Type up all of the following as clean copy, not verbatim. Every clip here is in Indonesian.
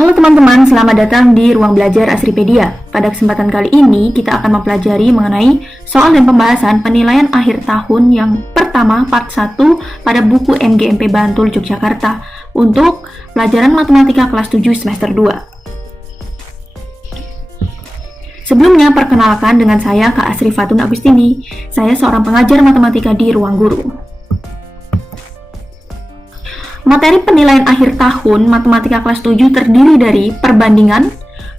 Halo teman-teman, selamat datang di Ruang Belajar Asripedia. Pada kesempatan kali ini, kita akan mempelajari mengenai soal dan pembahasan penilaian akhir tahun yang pertama part 1 pada buku MGMP Bantul Yogyakarta untuk pelajaran matematika kelas 7 semester 2. Sebelumnya, perkenalkan dengan saya Kak Asri Fatun Agustini. Saya seorang pengajar matematika di Ruang Guru. Materi penilaian akhir tahun matematika kelas 7 terdiri dari perbandingan,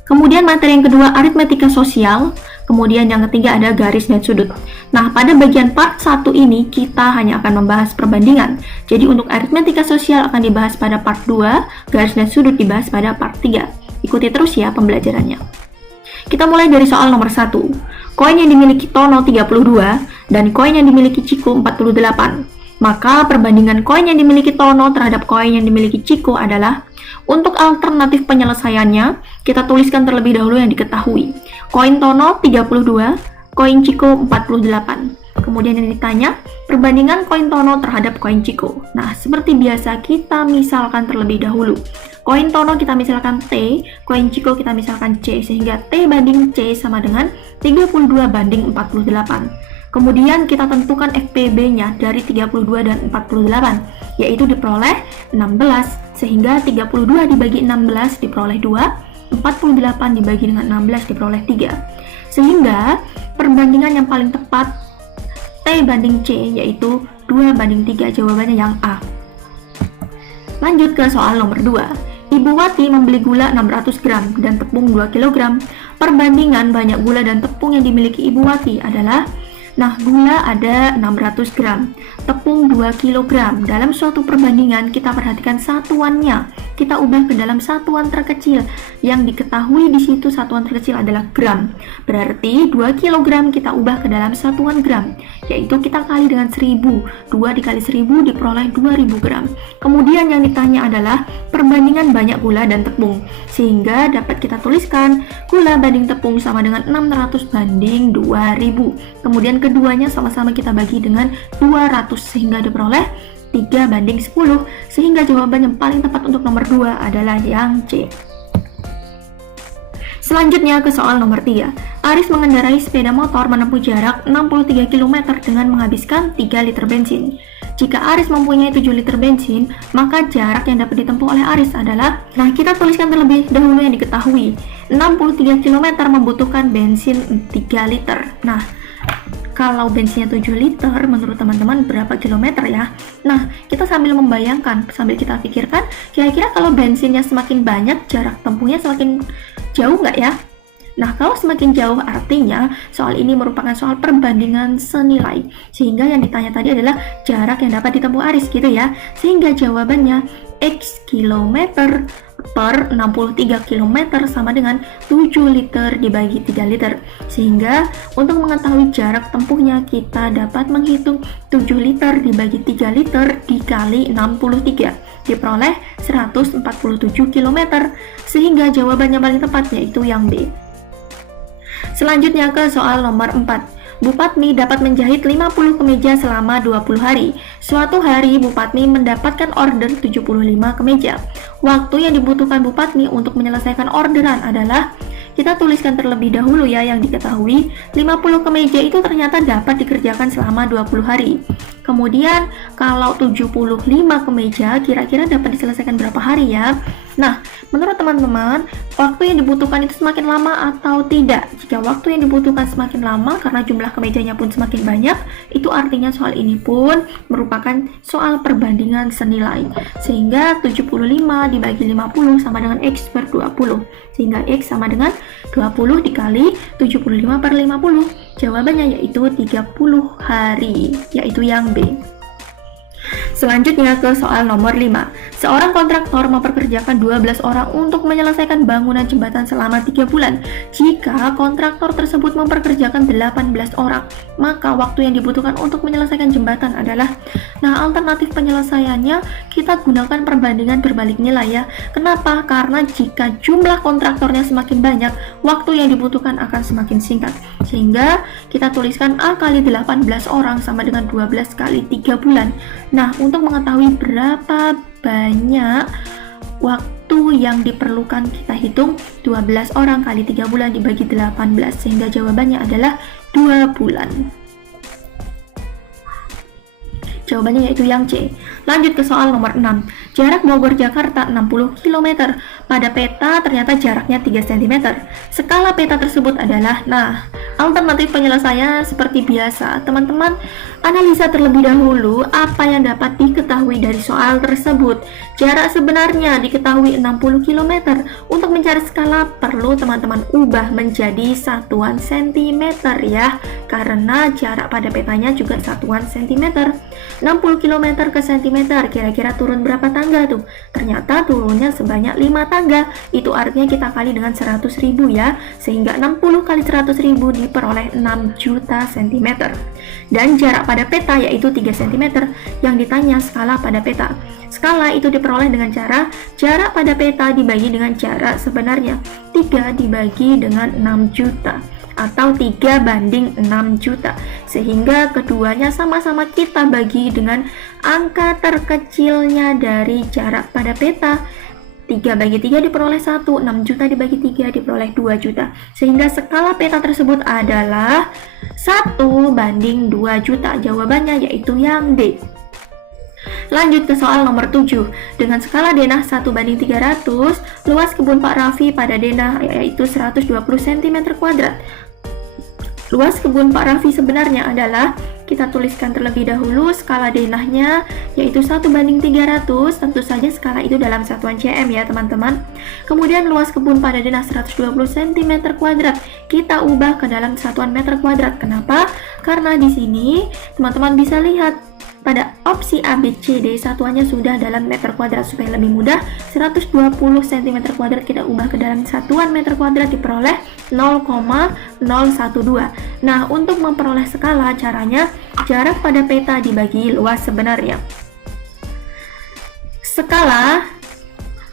kemudian materi yang kedua aritmetika sosial, kemudian yang ketiga ada garis dan sudut. Nah, pada bagian part 1 ini kita hanya akan membahas perbandingan. Jadi untuk aritmetika sosial akan dibahas pada part 2, garis dan sudut dibahas pada part 3. Ikuti terus ya pembelajarannya. Kita mulai dari soal nomor 1. Koin yang dimiliki Tono 32 dan koin yang dimiliki Ciko 48. Maka perbandingan koin yang dimiliki Tono terhadap koin yang dimiliki Ciko adalah, untuk alternatif penyelesaiannya, kita tuliskan terlebih dahulu yang diketahui. Koin Tono 32, koin Ciko 48. Kemudian yang ditanya, perbandingan koin Tono terhadap koin Ciko. Nah, seperti biasa kita misalkan terlebih dahulu. Koin Tono kita misalkan T, koin Ciko kita misalkan C, sehingga T banding C sama dengan 32 banding 48. Kemudian kita tentukan FPB-nya dari 32 dan 48, yaitu diperoleh 16, sehingga 32 dibagi 16 diperoleh 2, 48 dibagi dengan 16 diperoleh 3. Sehingga perbandingan yang paling tepat T banding C, yaitu 2 banding 3, jawabannya yang A. Lanjut ke soal nomor 2. Ibu Wati membeli gula 600 gram dan tepung 2 kg. Perbandingan banyak gula dan tepung yang dimiliki Ibu Wati adalah, nah, gula ada 600 gram, tepung 2 kg. Dalam suatu perbandingan, kita perhatikan satuannya. Kita ubah ke dalam satuan terkecil. Yang diketahui di situ satuan terkecil adalah gram. Berarti 2 kg kita ubah ke dalam satuan gram, yaitu kita kali dengan 1000. 2 dikali 1000 diperoleh 2000 gram. Kemudian yang ditanya adalah perbandingan banyak gula dan tepung. Sehingga dapat kita tuliskan gula banding tepung sama dengan 600 banding 2000. Kemudian keduanya sama-sama kita bagi dengan 200 sehingga diperoleh 3 banding 10, sehingga jawaban yang paling tepat untuk nomor 2 adalah yang C. Selanjutnya ke soal nomor 3. Aris mengendarai sepeda motor menempuh jarak 63 km dengan menghabiskan 3 liter bensin. Jika Aris mempunyai 7 liter bensin, maka jarak yang dapat ditempuh oleh Aris adalah, nah, kita tuliskan terlebih dahulu yang diketahui. 63 km membutuhkan bensin 3 liter. Nah, kalau bensinnya 7 liter, menurut teman-teman berapa kilometer ya? Nah, kita sambil membayangkan, sambil kita pikirkan, kira-kira kalau bensinnya semakin banyak, jarak tempuhnya semakin jauh nggak ya? Nah, kalau semakin jauh artinya soal ini merupakan soal perbandingan senilai. Sehingga yang ditanya tadi adalah jarak yang dapat ditempuh Aris gitu ya. Sehingga jawabannya X kilometer per 63 km sama dengan 7 liter dibagi 3 liter. Sehingga untuk mengetahui jarak tempuhnya kita dapat menghitung 7 liter dibagi 3 liter dikali 63. Diperoleh 147 km. Sehingga jawabannya paling tepat yaitu yang B. Selanjutnya ke soal nomor 4. Bu Patmi dapat menjahit 50 kemeja selama 20 hari. Suatu hari Bu Patmi mendapatkan order 75 kemeja. Waktu yang dibutuhkan Bu Patmi untuk menyelesaikan orderan adalah, kita tuliskan terlebih dahulu ya yang diketahui. 50 kemeja itu ternyata dapat dikerjakan selama 20 hari. Kemudian kalau 75 kemeja kira-kira dapat diselesaikan berapa hari ya? Nah, menurut teman-teman, waktu yang dibutuhkan itu semakin lama atau tidak? Jika waktu yang dibutuhkan semakin lama karena jumlah kemejanya pun semakin banyak, itu artinya soal ini pun merupakan soal perbandingan senilai. Sehingga 75 dibagi 50 sama dengan X per 20. Sehingga X sama dengan 20 dikali 75 per 50. Jawabannya yaitu 30 hari, yaitu yang B. Selanjutnya ke soal nomor 5. Seorang kontraktor memperkerjakan 12 orang untuk menyelesaikan bangunan jembatan selama 3 bulan. Jika kontraktor tersebut memperkerjakan 18 orang, maka waktu yang dibutuhkan untuk menyelesaikan jembatan adalah, nah, alternatif penyelesaiannya kita gunakan perbandingan berbalik nilai ya. Kenapa? Karena jika jumlah kontraktornya semakin banyak, waktu yang dibutuhkan akan semakin singkat. Sehingga kita tuliskan A kali 18 orang sama dengan 12 kali 3 bulan. Nah, untuk mengetahui berapa banyak waktu waktu yang diperlukan kita hitung 12 orang kali 3 bulan dibagi 18, sehingga jawabannya adalah 2 bulan. Jawabannya yaitu yang C. Lanjut ke soal nomor 6. Jarak Bogor-Jakarta 60 km. Pada peta ternyata jaraknya 3 cm. Skala peta tersebut adalah, alternatif penyelesaiannya seperti biasa. Teman-teman, analisa terlebih dahulu apa yang dapat diketahui dari soal tersebut. Jarak sebenarnya diketahui 60 km. Untuk mencari skala perlu teman-teman ubah menjadi satuan cm ya, karena jarak pada petanya juga satuan cm. 60 km ke cm, kira-kira turun berapa tangga tuh? Ternyata turunnya sebanyak 5 tangga. Itu artinya kita kali dengan 100.000 ya, sehingga 60 kali 100.000 diperoleh 6 juta cm. Dan jarak pada peta yaitu 3 cm. Yang ditanya skala pada peta. Skala itu diperoleh dengan cara jarak pada peta dibagi dengan jarak sebenarnya. 3 dibagi dengan 6 juta. Atau 3 banding 6 juta, sehingga keduanya sama-sama kita bagi dengan angka terkecilnya dari jarak pada peta. 3 bagi 3 diperoleh 1, 6 juta dibagi 3 diperoleh 2 juta, sehingga skala peta tersebut adalah 1 banding 2 juta. Jawabannya yaitu yang D. Lanjut ke soal nomor 7. Dengan skala denah 1 banding 300, luas kebun Pak Raffi pada denah yaitu 120 cm². Luas kebun Pak Raffi sebenarnya adalah, kita tuliskan terlebih dahulu skala denahnya yaitu 1 banding 300. Tentu saja skala itu dalam satuan cm ya teman-teman. Kemudian luas kebun pada denah 120 cm², kita ubah ke dalam satuan meter kuadrat. Kenapa? Karena di sini teman-teman bisa lihat pada opsi A, B, C, D satuannya sudah dalam meter kuadrat. Supaya lebih mudah, 120 cm² kita ubah ke dalam satuan meter kuadrat diperoleh 0,012. Nah, untuk memperoleh skala caranya jarak pada peta dibagi luas sebenarnya. Skala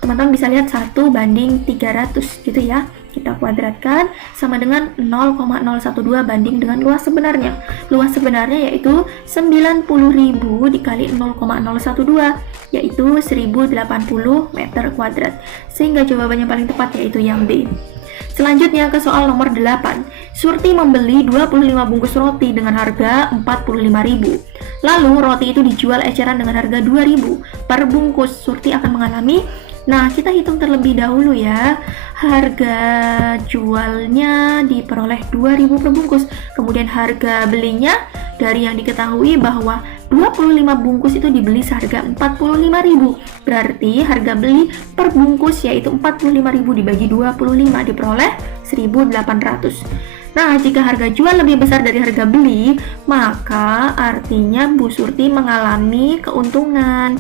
teman-teman bisa lihat 1 banding 300 gitu ya. Kita kuadratkan sama dengan 0,012 banding dengan luas sebenarnya. Luas sebenarnya yaitu 90.000 dikali 0,012 yaitu 1080 meter kuadrat. Sehingga jawabannya paling tepat yaitu yang B. Selanjutnya ke soal nomor 8. Surti membeli 25 bungkus roti dengan harga 45.000. Lalu roti itu dijual eceran dengan harga 2.000 per bungkus. Surti akan mengalami, kita hitung terlebih dahulu ya. Harga jualnya diperoleh 2.000 per bungkus. Kemudian harga belinya dari yang diketahui bahwa 25 bungkus itu dibeli seharga 45.000. Berarti harga beli per bungkus yaitu 45.000 dibagi 25 diperoleh 1.800. Nah, jika harga jual lebih besar dari harga beli, maka artinya Bu Surti mengalami keuntungan.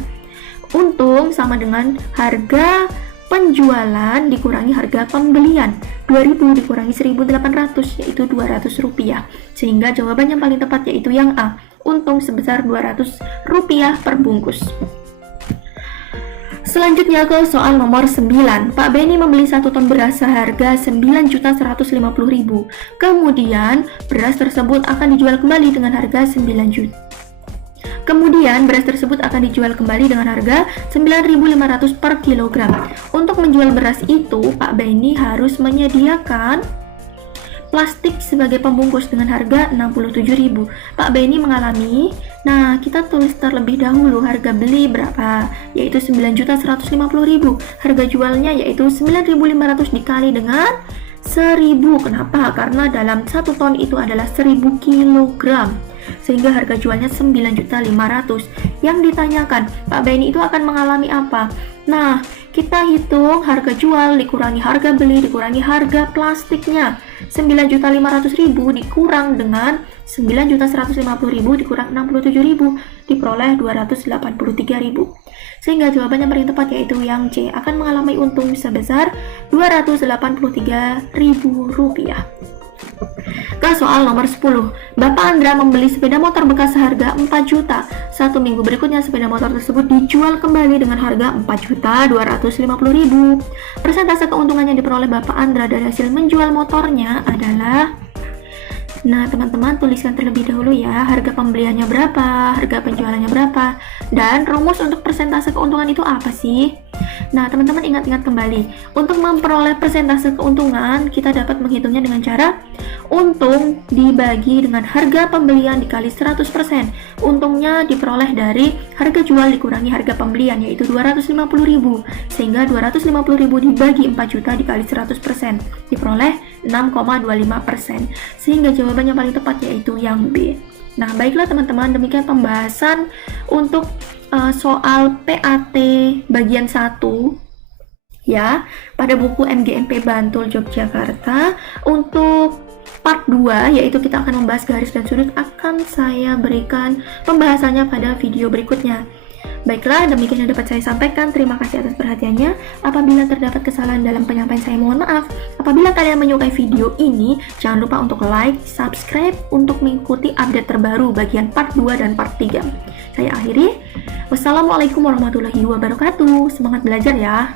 Untung sama dengan harga penjualan dikurangi harga pembelian. 2.000 dikurangi 1.800 yaitu 200 rupiah. Sehingga jawaban yang paling tepat yaitu yang A. Untung sebesar 200 rupiah per bungkus. Selanjutnya ke soal nomor 9. Pak Beni membeli 1 ton beras seharga 9.150.000. Kemudian beras tersebut akan dijual kembali dengan harga 9 juta. Kemudian beras tersebut akan dijual kembali dengan harga 9.500 per kilogram. Untuk menjual beras itu, Pak Beni harus menyediakan plastik sebagai pembungkus dengan harga 67.000. Pak Beni mengalami, kita tulis terlebih dahulu harga beli berapa, yaitu 9.150.000. Harga jualnya yaitu 9.500 dikali dengan 1.000. Kenapa? Karena dalam 1 ton itu adalah 1.000 kilogram. Sehingga harga jualnya 9.500.000. Yang ditanyakan, Pak Beni itu akan mengalami apa? Kita hitung harga jual dikurangi harga beli dikurangi harga plastiknya. 9.500.000 dikurang dengan 9.150.000 dikurang 67.000 diperoleh 283.000. Sehingga jawabannya paling tepat yaitu yang C, akan mengalami untung sebesar 283.000 rupiah. Ke soal nomor 10. Bapak Andra membeli sepeda motor bekas seharga 4 juta. 1 minggu berikutnya sepeda motor tersebut dijual kembali dengan harga 4.250.000. Persentase keuntungan yang diperoleh Bapak Andra dari hasil menjual motornya adalah, teman-teman tuliskan terlebih dahulu ya, harga pembeliannya berapa, harga penjualannya berapa, dan rumus untuk persentase keuntungan itu apa sih? Nah, teman-teman ingat-ingat kembali, untuk memperoleh persentase keuntungan, kita dapat menghitungnya dengan cara untung dibagi dengan harga pembelian dikali 100%. Untungnya diperoleh dari harga jual dikurangi harga pembelian, yaitu 250.000. Sehingga 250.000 dibagi 4 juta dikali 100%, diperoleh 6,25%. Sehingga jawabannya paling tepat yaitu yang B. Nah, baiklah teman-teman, demikian pembahasan untuk soal PAT bagian 1 ya pada buku MGMP Bantul Yogyakarta. Untuk part 2 yaitu kita akan membahas garis dan sudut, akan saya berikan pembahasannya pada video berikutnya. Baiklah, demikian yang dapat saya sampaikan. Terima kasih atas perhatiannya. Apabila terdapat kesalahan dalam penyampaian saya, mohon maaf. Apabila kalian menyukai video ini, jangan lupa untuk like, subscribe untuk mengikuti update terbaru bagian part 2 dan part 3. Saya akhiri. Wassalamualaikum warahmatullahi wabarakatuh. Semangat belajar ya.